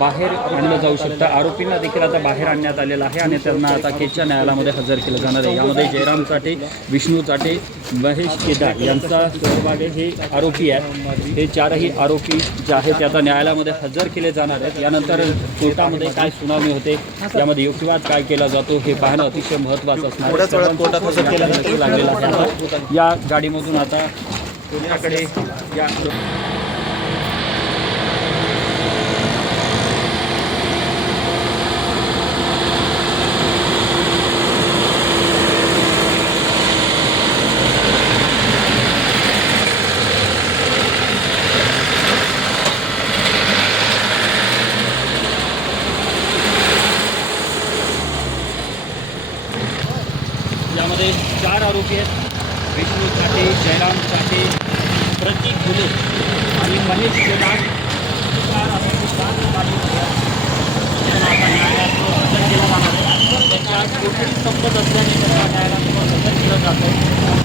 बाहेर आणलं जाऊ शकतं। आरोपींना देखील आता बाहेर आणण्यात आलेलं आहे आणि त्यांना आता केजच्या न्यायालयामध्ये हजर केलं जाणार आहे। यामध्ये जयराम चाटे, विष्णू चाटे, महेश केदार यांचा सहभाग आहे। हे आरोपी आहेत, हे चारही आरोपी जे आहेत ते आता न्यायालयामध्ये हजर केले जाणार आहेत। यानंतर कोर्टामध्ये काय सुनावणी होते, यामध्ये युक्तिवाद काय केला जातो हे पाहणं अतिशय महत्त्वाचं असणार आहे। कोर्टात हजर केलं लागलेलं आहे। आता या गाडीमधून आता कोर्टाकडे या यामध्ये 4 आरोपी आहेत, विष्णू चाटे, जयराम चाटे, प्रतीक गुले आणि महेश केदार। 4 आरोपी 4 गाडीमध्ये त्यांना आता न्यायालयात हजर केलं जाणार आहे। त्यांची आज कोठडी संपत असल्याने त्यांना न्यायालयात हजर केलं जात आहे।